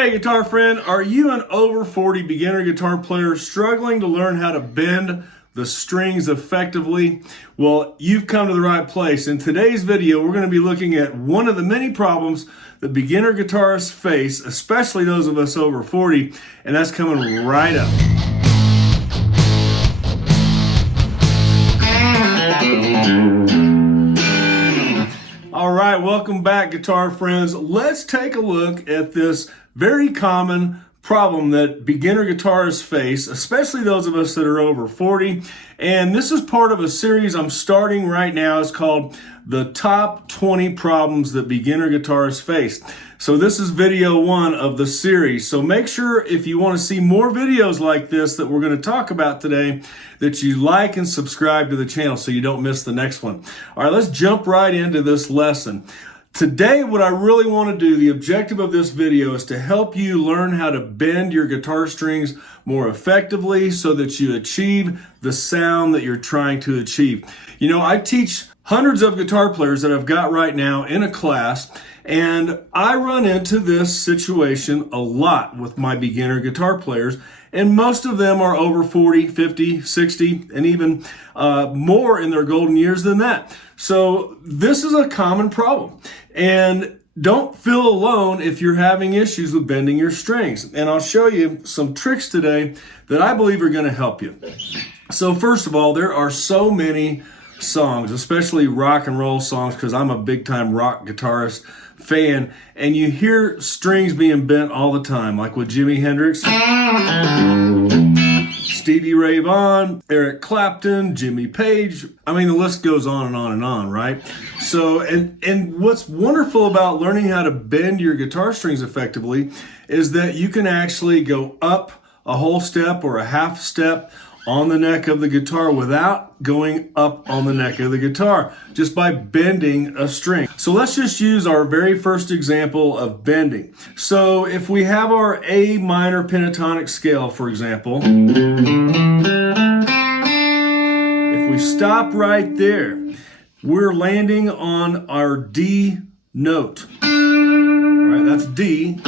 Hey guitar friend, are you an over 40 beginner guitar player struggling to learn how to bend the strings effectively? Well, you've come to the right place. In today's video, we're going to be looking at one of the many problems that beginner guitarists face, especially those of us over 40, and that's coming right up. All right, welcome back, guitar friends. Let's take a look at this very common problem that beginner guitarists face, especially those of us that are over 40. And this is part of a series I'm starting right now. It's called The Top 20 Problems That Beginner Guitarists Face. So this is video 1 of the series. So make sure if you want to see more videos like this that we're going to talk about today, that you like and subscribe to the channel so you don't miss the next one. All right, let's jump right into this lesson. Today, what I really want to do, the objective of this video is to help you learn how to bend your guitar strings more effectively so that you achieve the sound that you're trying to achieve. You know, I teach hundreds of guitar players that I've got right now in a class, and I run into this situation a lot with my beginner guitar players, and most of them are over 40, 50, 60, and even more in their golden years than that. So this is a common problem, and don't feel alone if you're having issues with bending your strings. And I'll show you some tricks today that I believe are going to help you. So first of all, there are so many songs, especially rock and roll songs, because I'm a big time rock guitarist fan, and you hear strings being bent all the time, like with Jimi Hendrix, Stevie Ray Vaughan, Eric Clapton, Jimmy Page. I mean, the list goes on and on and on, right? So, and what's wonderful about learning how to bend your guitar strings effectively is that you can actually go up a whole step or a half step on the neck of the guitar without going up on the neck of the guitar, just by bending a string. So let's just use our very first example of bending. So if we have our A minor pentatonic scale, for example, if we stop right there, we're landing on our D note. All right, that's D.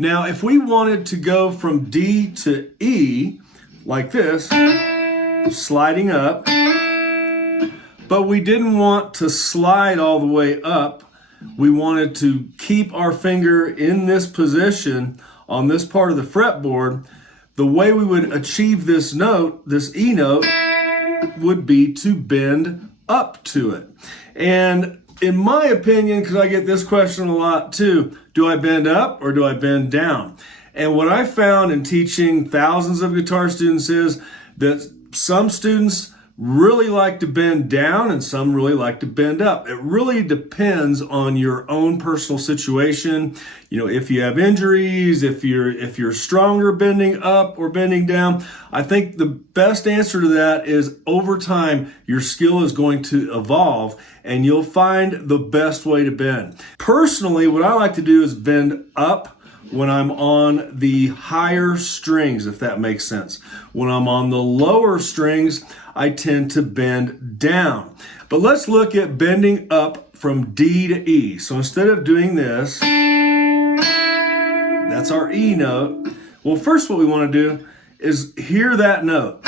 Now, if we wanted to go from D to E, like this, sliding up, but we didn't want to slide all the way up, we wanted to keep our finger in this position on this part of the fretboard, the way we would achieve this note, this E note, would be to bend up to it. And in my opinion, because I get this question a lot too, do I bend up or do I bend down? And what I found in teaching thousands of guitar students is that some students really like to bend down and some really like to bend up. It really depends on your own personal situation. You know, if you have injuries, if you're stronger bending up or bending down. I think the best answer to that is over time, your skill is going to evolve and you'll find the best way to bend. Personally, what I like to do is bend up when I'm on the higher strings, if that makes sense. When I'm on the lower strings, I tend to bend down. But let's look at bending up from D to E. So instead of doing this, that's our E note. Well, first what we want to do is hear that note.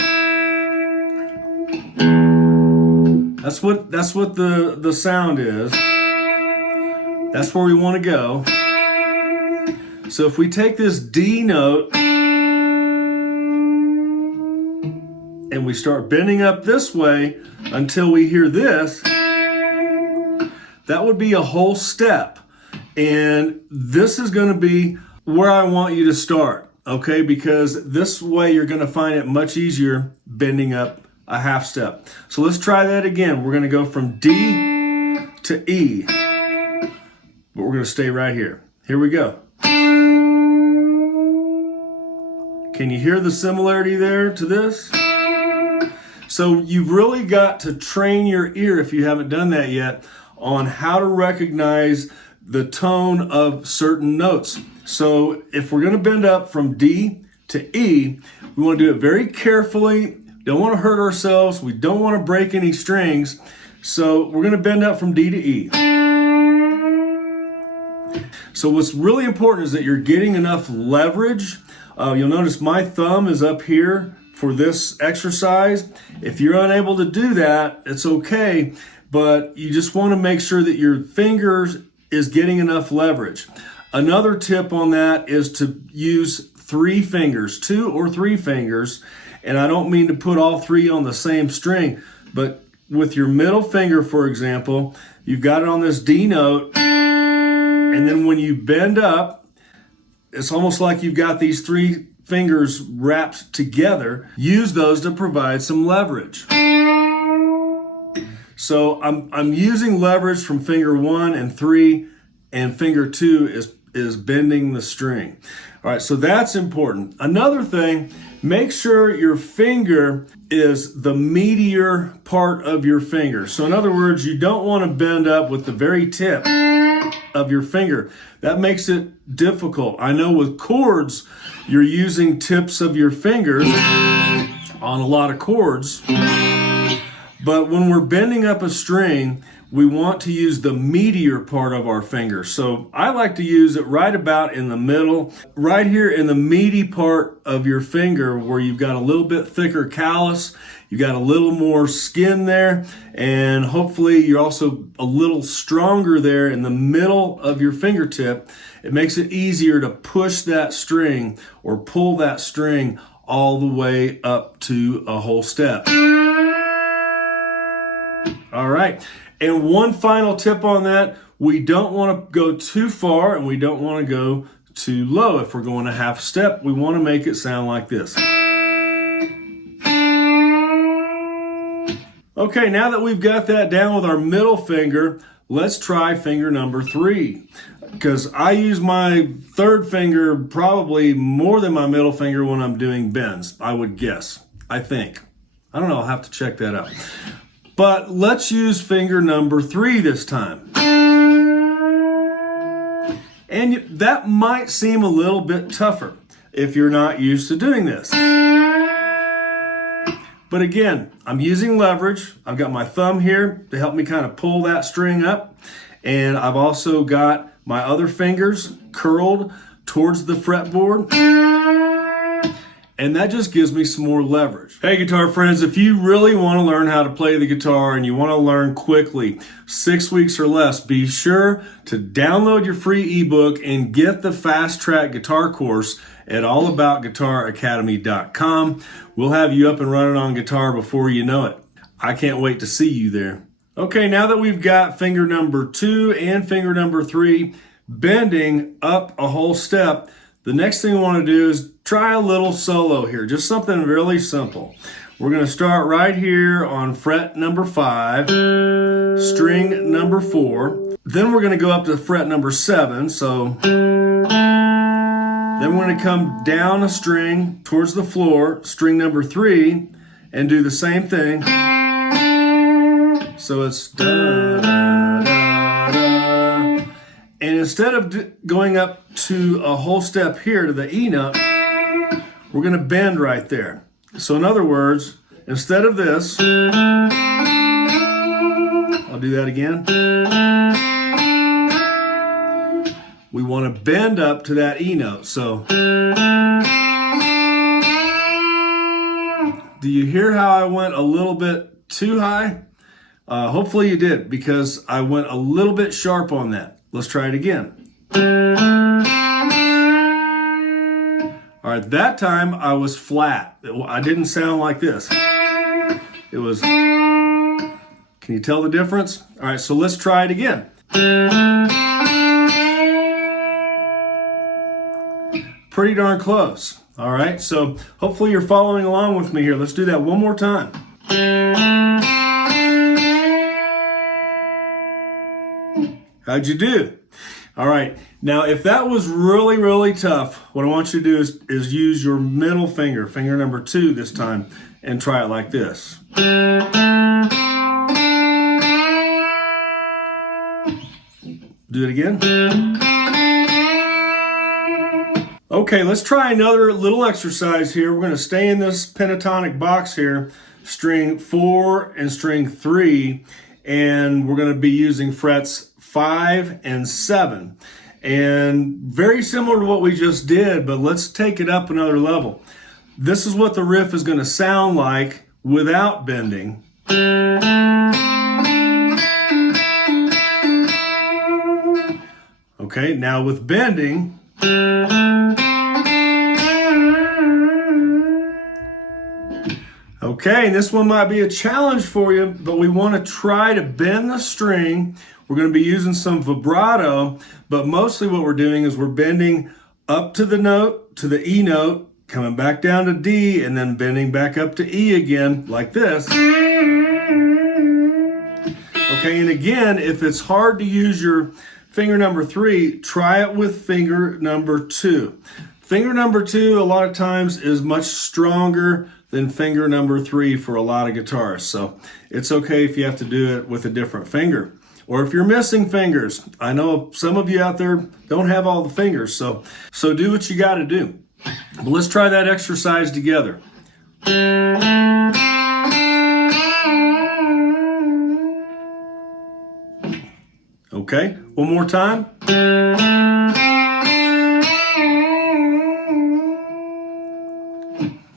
That's what the sound is. That's where we want to go. So if we take this D note and we start bending up this way until we hear this, that would be a whole step. And this is going to be where I want you to start, okay? Because this way you're going to find it much easier bending up a half step. So let's try that again. We're going to go from D to E, but we're going to stay right here. Here we go. Can you hear the similarity there to this? So you've really got to train your ear, if you haven't done that yet, on how to recognize the tone of certain notes. So if we're going to bend up from D to E, we want to do it very carefully. Don't want to hurt ourselves. We don't want to break any strings. So we're going to bend up from D to E. So what's really important is that you're getting enough leverage. You'll notice my thumb is up here for this exercise. If you're unable to do that, it's okay, but you just want to make sure that your fingers is getting enough leverage. Another tip on that is to use 3 fingers, 2 or 3 fingers, and I don't mean to put all 3 on the same string, but with your middle finger, for example, you've got it on this D note, and then when you bend up, it's almost like you've got these 3 fingers wrapped together. Use those to provide some leverage. So I'm using leverage from finger 1 and 3, and finger 2 is bending the string. All right, so that's important. Another thing, make sure your finger is the meatier part of your finger. So in other words, you don't want to bend up with the very tip of your finger. That makes it difficult. I know with chords, you're using tips of your fingers on a lot of chords, but when we're bending up a string, we want to use the meatier part of our finger. So I like to use it right about in the middle, right here in the meaty part of your finger where you've got a little bit thicker callus, you've got a little more skin there, and hopefully you're also a little stronger there in the middle of your fingertip. It makes it easier to push that string or pull that string all the way up to a whole step. All right. And one final tip on that, we don't want to go too far and we don't want to go too low. If we're going a half step, we want to make it sound like this. Okay, now that we've got that down with our middle finger, let's try finger number 3. Because I use my 3rd finger probably more than my middle finger when I'm doing bends, I would guess, I think. I don't know, I'll have to check that out. But let's use finger number 3 this time. And that might seem a little bit tougher if you're not used to doing this. But again, I'm using leverage. I've got my thumb here to help me kind of pull that string up. And I've also got my other fingers curled towards the fretboard. And that just gives me some more leverage. Hey guitar friends, if you really want to learn how to play the guitar and you want to learn quickly, 6 weeks or less, be sure to download your free ebook and get the FastTrack guitar course at allaboutguitaracademy.com. We'll have you up and running on guitar before you know it. I can't wait to see you there. Okay, now that we've got finger number 2 and finger number 3 bending up a whole step, the next thing we want to do is try a little solo here, just something really simple. We're going to start right here on fret number 5, string number 4. Then we're going to go up to fret number 7. So then we're going to come down a string towards the floor, string number 3, and do the same thing. So it's da, da, da, da. And instead of going up to a whole step here to the E note, we're going to bend right there. So in other words, instead of this, I'll do that again. We want to bend up to that E note. So do you hear how I went a little bit too high? Hopefully you did, because I went a little bit sharp on that. Let's try it again. All right, that time I was flat. I didn't sound like this. It was, can you tell the difference? All right, so let's try it again. Pretty darn close. All right, so hopefully you're following along with me here. Let's do that one more time. How'd you do? All right, now if that was really, really tough, what I want you to do is use your middle finger, finger number 2 this time, and try it like this. Do it again. Okay, let's try another little exercise here. We're going to stay in this pentatonic box here, string 4 and string 3, and we're going to be using frets 5 and 7. And very similar to what we just did, but let's take it up another level. This is what the riff is going to sound like without bending. Okay, now with bending, okay, this one might be a challenge for you, but we want to try to bend the string. We're going to be using some vibrato, but mostly what we're doing is we're bending up to the note, to the E note, coming back down to D, and then bending back up to E again, like this. Okay, and again, if it's hard to use your finger number 3, try it with finger number 2. Finger number 2 a lot of times is much stronger than finger number 3 for a lot of guitarists. So it's okay if you have to do it with a different finger. Or if you're missing fingers. I know some of you out there don't have all the fingers, so do what you got to do. But let's try that exercise together. Okay, one more time.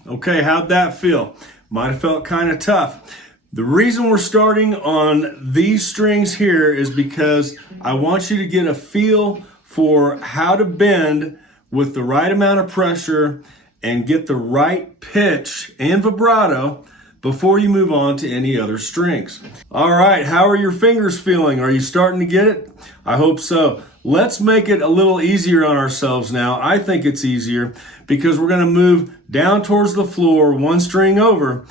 Okay, how'd that feel? Might have felt kind of tough. The reason we're starting on these strings here is because I want you to get a feel for how to bend with the right amount of pressure and get the right pitch and vibrato before you move on to any other strings. All right, how are your fingers feeling? Are you starting to get it? I hope so. Let's make it a little easier on ourselves now. I think it's easier because we're going to move down towards the floor, one string over.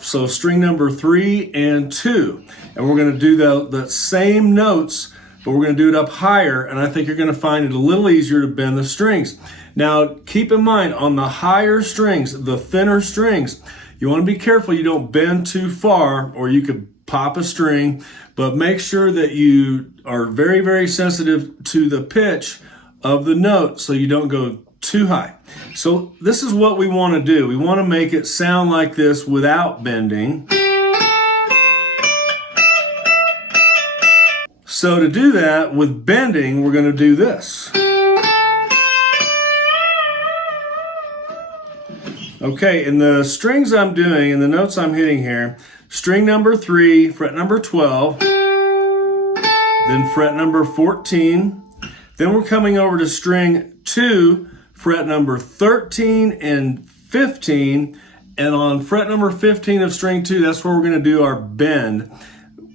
So string number 3 and 2. And we're going to do the same notes, but we're going to do it up higher. And I think you're going to find it a little easier to bend the strings. Now, keep in mind, on the higher strings, the thinner strings, you want to be careful you don't bend too far or you could pop a string, but make sure that you are very, very sensitive to the pitch of the note so you don't go too high. So this is what we want to do. We want to make it sound like this without bending. So to do that with bending, we're going to do this. Okay, and the strings I'm doing and the notes I'm hitting here, string number 3, fret number 12, then fret number 14, then we're coming over to string 2, fret number 13 and 15, and on fret number 15 of string 2, that's where we're going to do our bend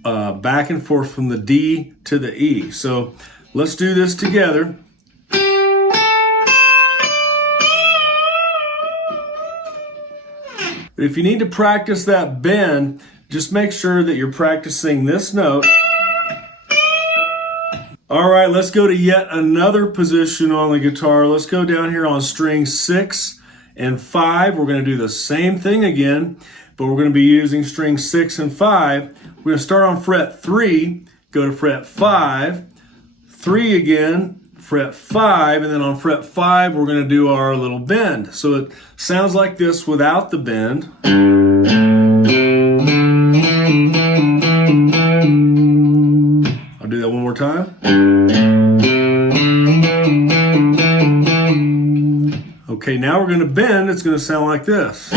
back and forth from the D to the E. So let's do this together. But if you need to practice that bend, just make sure that you're practicing this note. All right, let's go to yet another position on the guitar. Let's go down here on string 6 and 5. We're going to do the same thing again, but we're going to be using string 6 and 5. We're going to start on fret 3, go to fret 5, 3 again, fret 5, and then on fret 5 we're going to do our little bend. So it sounds like this without the bend. I'll do that one more time. Okay, now we're going to bend. It's going to sound like this.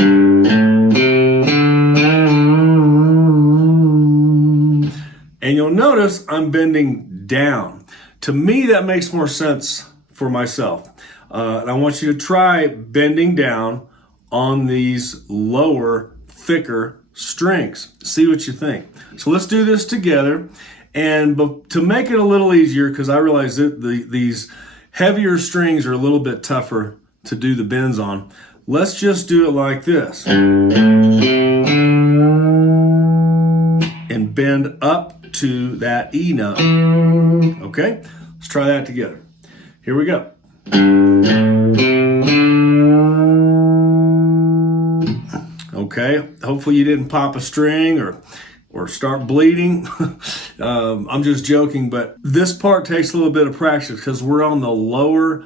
And you'll notice I'm bending down. To me, that makes more sense for myself. And I want you to try bending down on these lower, thicker strings. See what you think. So let's do this together. And to make it a little easier, because I realize that these heavier strings are a little bit tougher to do the bends on, let's just do it like this. And bend up to that E note. Okay? Let's try that together. Here we go. Okay, hopefully you didn't pop a string or start bleeding. I'm just joking, but this part takes a little bit of practice because we're on the lower,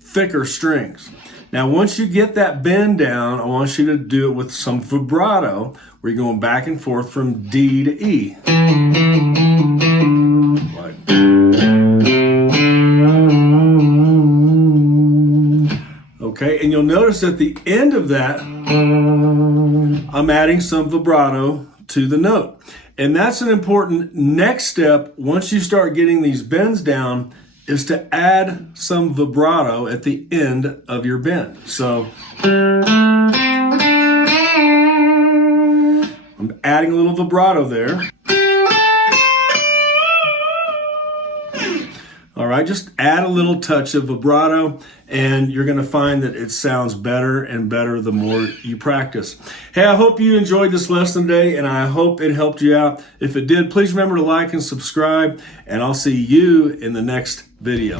thicker strings. Now, once you get that bend down, I want you to do it with some vibrato, where you're going back and forth from D to E. Like. Okay, and you'll notice at the end of that, I'm adding some vibrato to the note. And that's an important next step once you start getting these bends down, is to add some vibrato at the end of your bend. So I'm adding a little vibrato there. All right, just add a little touch of vibrato, and you're going to find that it sounds better and better the more you practice. Hey, I hope you enjoyed this lesson today, and I hope it helped you out. If it did, please remember to like and subscribe, and I'll see you in the next video.